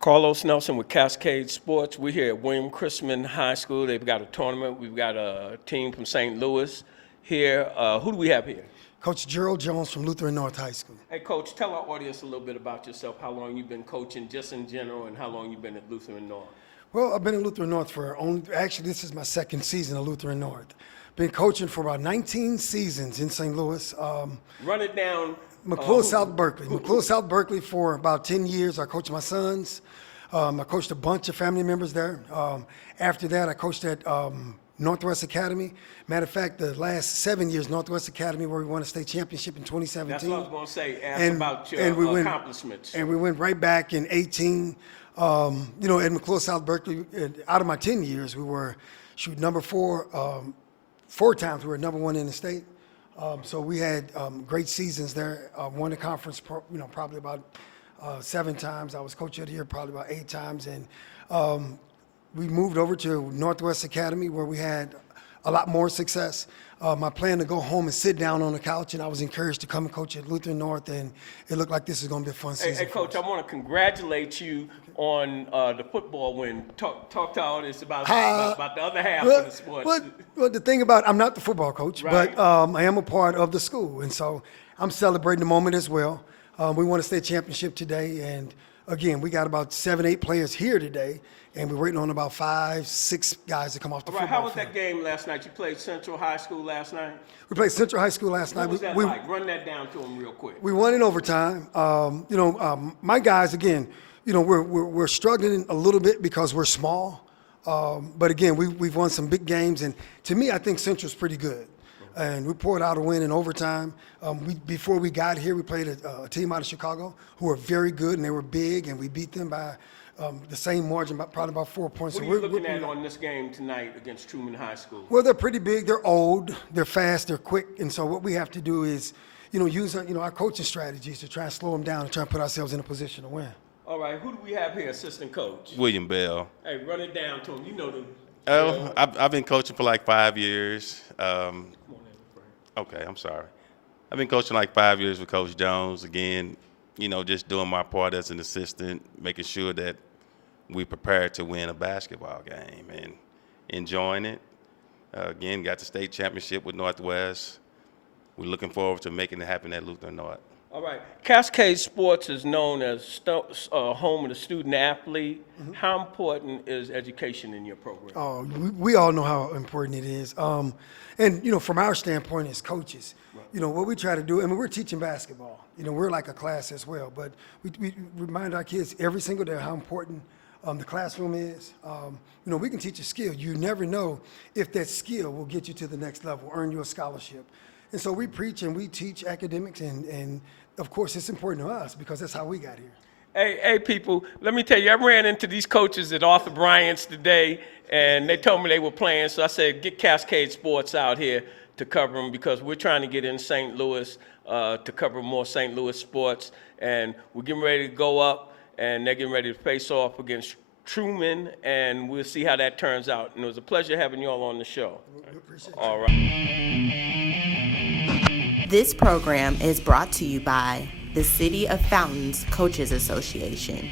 Carlos Nelson with Cascade Sports. We're here at William Chrisman High School. They've got a tournament. We've got a team from St. Louis here. Who do we have here? Coach Gerald Jones from Lutheran North High School. Hey, Coach, tell our audience a little bit about yourself, how long you've been coaching just in general, and how long you've been at Lutheran North. Well, I've been at Lutheran North actually this is my second season at Lutheran North. Been coaching for about 19 seasons in St. Louis. Run it down. McClure, South Berkeley. McClure, South Berkeley for about 10 years. I coached my sons. I coached a bunch of family members there. After that, I coached at Northwest Academy. Matter of fact, the last 7 years, Northwest Academy, where we won a state championship in 2017. That's what I was going to say. Ask about your accomplishments. And we went right back in 18. At McClure, South Berkeley, out of my 10 years, we were number 4. 4 times we were number 1 in the state. So we had great seasons there. Won the conference, probably about 7 times. I was coach of the year probably about 8 times. And we moved over to Northwest Academy where we had a lot more success. My plan to go home and sit down on the couch, and I was encouraged to come and coach at Lutheran North, and it looked like this is going to be a fun season. Hey, Coach, I want to congratulate you on the football win. Talk to all this about the other half of the sport. Well, the thing about I'm not the football coach, right. but I am a part of the school, and so I'm celebrating the moment as well. We won a state championship today, and again, we got about 7, 8 players here today, and we're waiting on about 5, 6 guys to come off the football field. How was that game last night? You played Central High School last night? We played Central High School last night. What was that like? Run that down to them real quick. We won in overtime. My guys, again, we're struggling a little bit because we're small. But again, we've won some big games, and to me, I think Central's pretty good. And we poured out a win in overtime. Before we got here, we played a team out of Chicago who were very good, and they were big, and we beat them by the same margin, probably about 4 points. What are you looking at on this game tonight against Truman High School? Well, they're pretty big. They're old. They're fast. They're quick. And so what we have to do is, use our coaching strategies to try and slow them down and try and put ourselves in a position to win. All right, who do we have here, assistant coach? William Bell. Hey, run it down to him. You know them. Oh, I've been coaching for like 5 years. Okay, I'm sorry. I've been coaching like 5 years with Coach Jones. Again, just doing my part as an assistant, making sure that we prepared to win a basketball game and enjoying it. Again, got the state championship with Northwest. We're looking forward to making it happen at Lutheran North. All right. Cascade Sports is known as home of the student athlete. Mm-hmm. How important is education in your program? Oh, we all know how important it is. And from our standpoint as coaches, right. What we try to do, we're teaching basketball. We're like a class as well, but we remind our kids every single day how important the classroom is. We can teach a skill. You never know if that skill will get you to the next level, earn you a scholarship. And so we preach and we teach academics, and of course it's important to us because that's how we got here. Hey, people, let me tell you, I ran into these coaches at Arthur Bryant's today, and they told me they were playing, so I said, get Cascade Sports out here to cover them because we're trying to get in St. Louis to cover more St. Louis sports, and we're getting ready to go up, and they're getting ready to face off against Truman, and we'll see how that turns out. And it was a pleasure having you all on the show. We appreciate all right. This program is brought to you by the City of Fountains Coaches Association.